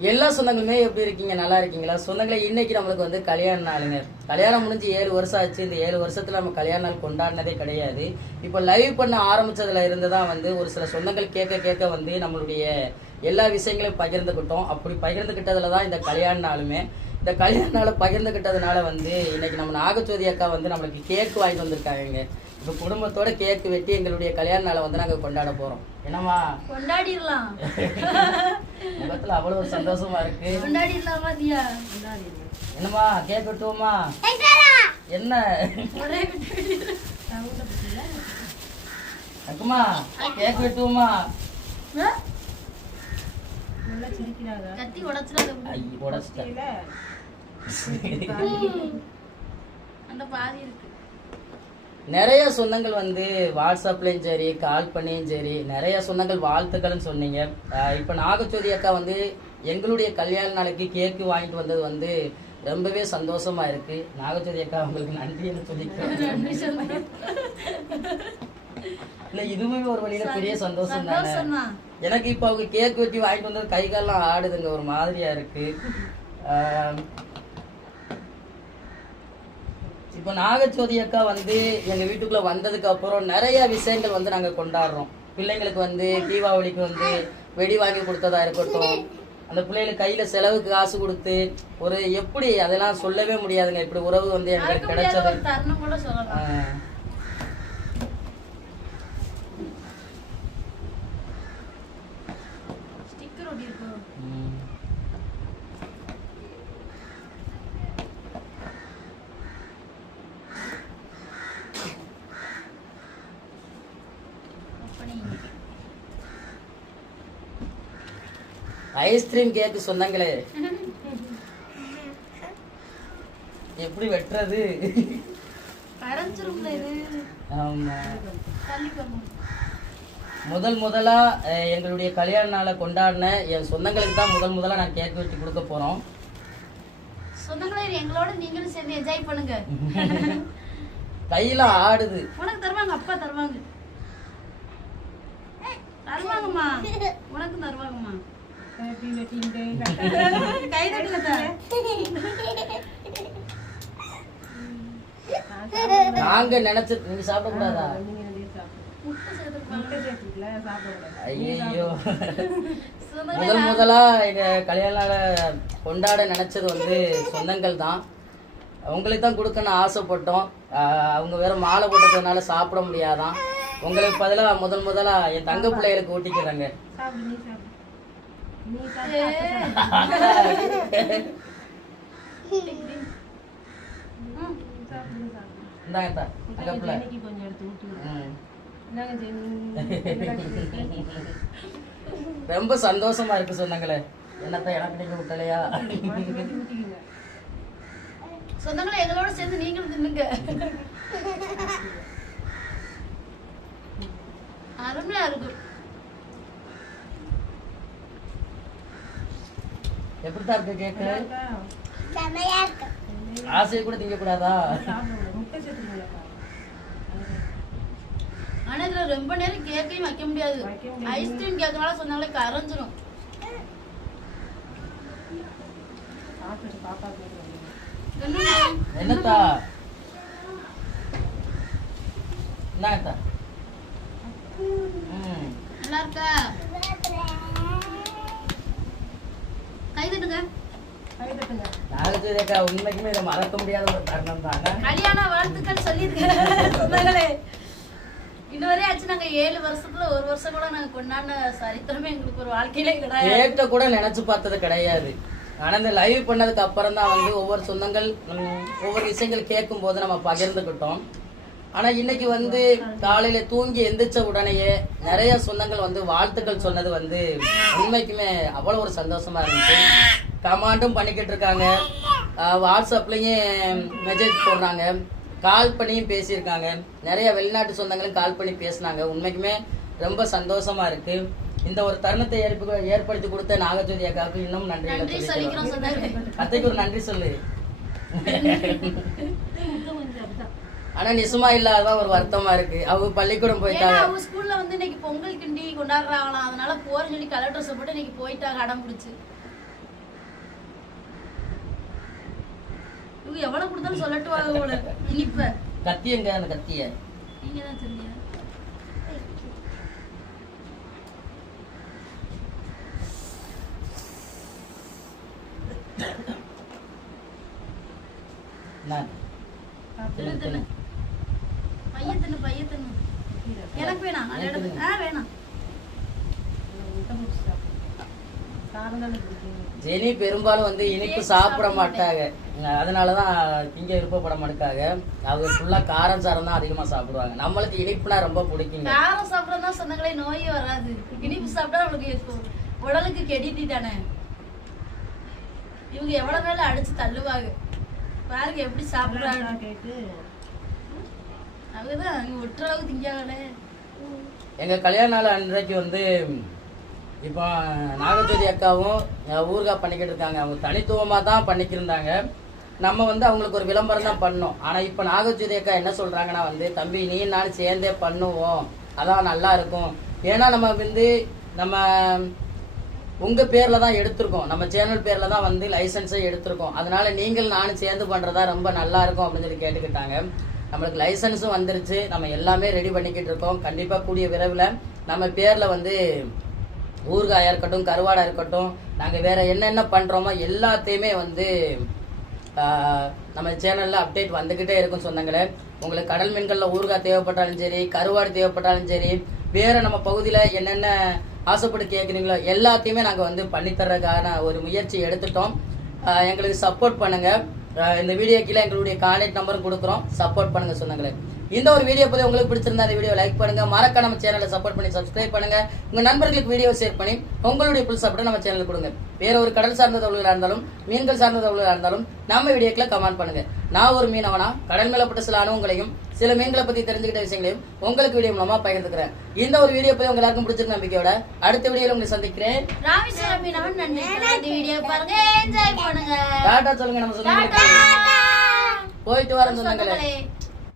எல்லா சொந்தங்களுமே எப்படி இருக்கீங்க? நல்லா இருக்கீங்களா? சொந்தங்களே இன்னைக்கு நம்மளுக்கு வந்து கல்யாண நாளுங்க கல்யாணம் முடிஞ்சு ஏழு வருஷம் ஆச்சு. இந்த ஏழு வருஷத்துல நம்ம கல்யாண நாள் கொண்டாடினதே கிடையாது. இப்போ லைவ் பண்ண ஆரம்பிச்சதுல இருந்து தான் வந்து ஒரு சில சொந்தங்கள் கேட்க கேட்க வந்து நம்மளுடைய எல்லா விஷயங்களையும் பகிர்ந்துக்கிட்டோம் அப்படி பகிர்ந்துக்கிட்டதுல தான் இந்த கல்யாண நாளுமே. இந்த கல்யாண நாளை பகிர்ந்துக்கிட்டதுனால வந்து இன்னைக்கு நம்ம நாகச்சோதி அக்கா வந்து நம்மளுக்கு கேக் வாங்கிட்டு வந்திருக்காங்க. இப்போ குடும்பத்தோட கேக் வெட்டி எங்களுடைய கல்யாண நாளை வந்து நாங்கள் கொண்டாட போறோம். என்னம்மா? கொண்டாடிடலாம். முகத்துல அவ்வளவு ஒரு சந்தோஷமா இருக்கு. என்னம்மா கேக் வெட்டுவோமா? என்ன? அக்குமா கேக் வெட்டுவோமா? கத்தி உடச்சிடாத அந்த பாதி இருக்கு. நிறைய சொந்தங்கள் வந்து வாட்ஸ்அப்லயும் சரி கால் பண்ணியும் சரி நிறைய சொந்தங்கள் வாழ்த்துக்களும் சொன்னீங்க. இப்ப நாகச்சோதி அக்கா வந்து எங்களுடைய கல்யாண நாளைக்கு கேக்கு வாங்கிட்டு வந்தது வந்து ரொம்பவே சந்தோஷமா இருக்கு. நாகச்சோதி அக்கா உங்களுக்கு நன்றின்னு சொல்லிக்கிறேன் இல்ல இதுவுமே ஒரு வழியில பெரிய சந்தோஷம். தானே. எனக்கு இப்ப அவங்க கேக் வெட்டி வாங்கிட்டு வந்தது கை கால்லாம் ஆடுதுங்க ஒரு மாதிரியா இருக்கு. இப்போ நாகச்சோதி அக்கா வந்து எங்க வீட்டுக்குள்ள வந்ததுக்கு அப்புறம் நிறைய விஷயங்கள் வந்து நாங்க கொண்டாடுறோம். பிள்ளைங்களுக்கு வந்து தீபாவளிக்கு வந்து வெடி வாங்கி கொடுத்ததா இருக்கட்டும். அந்த பிள்ளைகளுக்கு கையில செலவுக்கு காசு கொடுத்து ஒரு எப்படி அதெல்லாம் சொல்லவே முடியாதுங்க. இப்படி உறவு வந்து எங்களுக்கு கிடைச்சது ஒரு தருணம் கூட சொல்லலாம் ஆஹ் ஸ்டிக்கர் ஒட்டி இருக்கும் உம். அப்படி ஐஸ்கிரீம் கேக்கு சொந்தங்களே எப்படி வெட்டுறது? முதல் முதலா எங்களுடைய கல்யாண நாளை கொண்டாடின என் சொந்தங்களுக்கு தான் முதல் முதலா நான் கேக் வெட்டி கொடுக்க போறோம். சொந்தங்களே எங்களோட நீங்களும் சேர்ந்து என்ஜாய் பண்ணுங்க. கையில ஆடுது. உனக்கு தருவாங்க அப்பா தருவாங்க. தருவாங்கம்மா. உனக்கு தருவாங்கம்மா. ஹாப்பி வெட்டிங் டே கை தட்டுங்க நாங்க நினைச்சு நீங்க சாப்பிட கூடாதா நீங்க நிறைய சாப்பிடுங்க ஐயோ முதல் முதலா எங்க கல்யாண கொண்டாட நினைச்சது வந்து சொந்தங்கள் தான். அவங்களுக்கு தான் கொடுக்கணும்னு ஆசைப்பட்டோம். அவங்க வேற மாலை போட்டதுனால சாப்பிட முடியாதான். உங்களுக்கு பதிலாக முதல் முதலா என் தங்க பிள்ளைகளுக்கு ஊட்டிக்கிறாங்க. ரொம்ப சந்தோஷமா இருக்கு சொந்தங்களே. என்னத்த எனக்கு நீங்க விட்டலையா? சொந்தங்களை எங்களோட சேர்ந்து நீங்களும் தின்னுங்க அருமையா இருக்கும் எப்படித்தான் இருக்கு கேக்கு இருக்கா? ஆசையை கூட திங்க கூடாதா. ஆனா இதுல ரொம்ப நேரம் கேக்கையும் வைக்க முடியாது. ஐஸ்கிரீம் கேக்கனால சொன்னாங்களே கரைஞ்சிரும்? என்னத்தா என்னத்தா நல்லா இருக்கா கை தட்டுங்க கை தட்டுங்க அக்கா உண்மைக்குமே இதை மறக்க முடியாத ஒரு தருணம் தாங்க கல்யாண வாழ்த்துக்கள் சொல்லியிருக்கேன் சொந்தங்களே இன்னவரே ஆச்சு நாங்க ஏழு வருஷத்துல ஒரு வருஷம் கூட நாங்க கொண்டாடின சரித்திரமே எங்களுக்கு ஒரு வாழ்க்கையிலே கிடையாது கேட்ட கூட நினைச்சு பார்த்தது கிடையாது. ஆனா இந்த லைவ் பண்ணதுக்கு அப்புறம் தான் வந்து ஒவ்வொரு சொந்தங்கள் ஒவ்வொரு விஷயங்கள் கேட்கும் போது நம்ம பகிர்ந்துக்கிட்டோம் ஆனா இன்னைக்கு வந்து காலையில தூங்கி எந்திரிச்ச உடனேயே நிறைய சொந்தங்கள் வந்து வாழ்த்துக்கள் சொன்னது வந்து உண்மைக்குமே அவ்வளவு ஒரு சந்தோஷமா இருந்துச்சு. கமாண்டும் பண்ணிக்கிட்டு இருக்காங்க. வாட்ஸ்அப்லயும் மெசேஜ் போடுறாங்க. கால் பண்ணியும் பேசியிருக்காங்க. நிறைய வெளிநாட்டு சொந்தங்களும் கால் பண்ணி பேசினாங்க. உண்மைக்குமே ரொம்ப சந்தோஷமா இருக்கு. இந்த ஒரு தருணத்தை ஏற்ப ஏற்படுத்தி கொடுத்த நாகஜோதி அக்காவுக்கு இன்னும் நன்றி அத்தைக்கு ஒரு நன்றி சொல்லு. ஆனா நிசமா இல்லாதான் ஒரு வருத்தமா இருக்கு. அவங்க பள்ளிக்கூடம் போயிட்டாங்க. அவங்க ஸ்கூல்ல வந்து இன்னைக்கு பொங்கல் கிண்டி கொண்டாடுறாங்களாம். அதனால போறேன்னு சொல்லி கலர் ட்ரெஸ் போட்டு இன்னைக்கு போயிட்டாங்க அடம் பிடிச்சு. இவங்க எவ்வளவு கொடுத்தாலும் சொல்லட்டுவாங்க போல. இனிப்ப. கத்தி எங்க அந்த கத்திய. நீங்க தான் சொன்னீங்க எனக்கு வேணாம் வேணாம் முட்டை முடிச்சு சாப்பிடு. காரம் தானே பிடிக்கும் ஜெனி பெரும்பாலும் வந்து இனிப்பு சாப்பிட மாட்டாங்க. அதனாலதான் திங்க விருப்பப்பட மாட்டாங்க அவங்க ஃபுல்லா காரம் சாரம் தான் அதிகமா சாப்பிடுவாங்க. நம்மளுக்கு இனிப்புனா ரொம்ப பிடிக்குங்க. காரம் சாப்பிடறதா சொன்னாங்களே நோயே வராது. இனிப்பு சாப்பிட்டா நம்மளுக்கு உடலுக்கு கெடிதி தானே. இவங்க எவ்வளவு நாள் அடிச்சு தள்ளுவாங்க. பாருங்க எப்படி சாப்பிடுறாங்க. கேட்டு. அவங்கதான் இங்க ஒட்டுற அளவுக்கு திங்காங்களே. எங்க கல்யாண நாள் அன்றைக்கு வந்து இப்போ நாகஜோதி அக்காவும் ஊர்கா பண்ணிக்கிட்டு இருக்காங்க. அவங்க தனித்துவமாக தான் பண்ணிக்கிருந்தாங்க. நம்ம வந்து அவங்களுக்கு ஒரு விளம்பரம் தான் பண்ணோம். ஆனால் இப்போ நாகஜோதி அக்கா என்ன சொல்கிறாங்கன்னா வந்து தம்பி நீ நானும் சேர்ந்தே பண்ணுவோம். அதான் நல்லா இருக்கும். ஏன்னா நம்ம வந்து நம்ம உங்கள் பேரில் தான் எடுத்திருக்கோம். நம்ம சேனல் பேரில் தான் வந்து லைசன்ஸை எடுத்திருக்கோம். அதனால் நீங்கள் நானும் சேர்ந்து பண்ணுறதா ரொம்ப நல்லா இருக்கும் அப்படின்னு சொல்லி கேட்டுக்கிட்டாங்க. நம்மளுக்கு லைசன்ஸும் வந்துருச்சு. நம்ம எல்லாமே ரெடி பண்ணிக்கிட்டு இருக்கோம். கண்டிப்பாக கூடிய விரைவில் நம்ம பேரில் வந்து ஊறுகாயாக இருக்கட்டும் கருவாடா இருக்கட்டும் நாங்க வேற என்னென்ன பண்றோமோ எல்லாத்தையுமே வந்து நம்ம சேனல்ல அப்டேட் வந்துகிட்டே இருக்கும் சொந்தங்களே. உங்களுக்கு கடல் மீன்கள்ல ஊறுகாய் தேவைப்பட்டாலும் சரி கருவாடு தேவைப்பட்டாலும் சரி வேற நம்ம பகுதியில என்னென்ன ஆசைப்பட்டு கேட்குறீங்களோ எல்லாத்தையுமே நாங்கள் வந்து பண்ணித்தர்றதுக்கான ஒரு முயற்சி எடுத்துட்டோம். எங்களுக்கு சப்போர்ட் பண்ணுங்க. இந்த வீடியோ கீழே எங்களுடைய கான்டாக்ட் நம்பரும் கொடுக்குறோம். சப்போர்ட் பண்ணுங்க சொந்தங்களே. இந்த ஒரு வீடியோ பத்தி உங்களுக்கு பிடிச்சிருந்தா இந்த வீடியோ லைக் பண்ணுங்க. மறக்க நம்ம சேனலை சப்போர்ட் பண்ணி சப்ஸ்கிரைப் பண்ணுங்க. உங்க நண்பர்களுக்கு வீடியோ ஷேர் பண்ணி உங்களுடைய புல் சப்போர்ட் நம்ம சேனலுக்கு கொடுங்க. வேற ஒரு கடல் சார்ந்த தொழிலாக இருந்தாலும் மீன்கள் சார்ந்த தொழிலாக இருந்தாலும் நம்ம வீடியோக்களை கமெண்ட் பண்ணுங்க. நான் ஒரு மீனவனா கடல் மேலப்பட்ட சில அனுபவங்களையும் சில மீன்களை பத்தி தெரிஞ்சுக்கிட்ட விஷயங்களையும் உங்களுக்கு வீடியோ மூலமா பகிர்ந்துக்கிறேன். இந்த ஒரு வீடியோ பத்தி உங்க எல்லாருக்கும் பிடிச்சிருக்க நம்பிக்கையோட அடுத்த வீடியோல உங்களை சந்திக்கிறேன். ராமேஸ்வரம் மீனவன் நன்றி. இந்த வீடியோ பாருங்க. என்ஜாய் பண்ணுங்க. டாடா சொல்லுங்க நம்ம டாடா. போயிட்டு வர சொந்தங்களே சொந்தங்களே.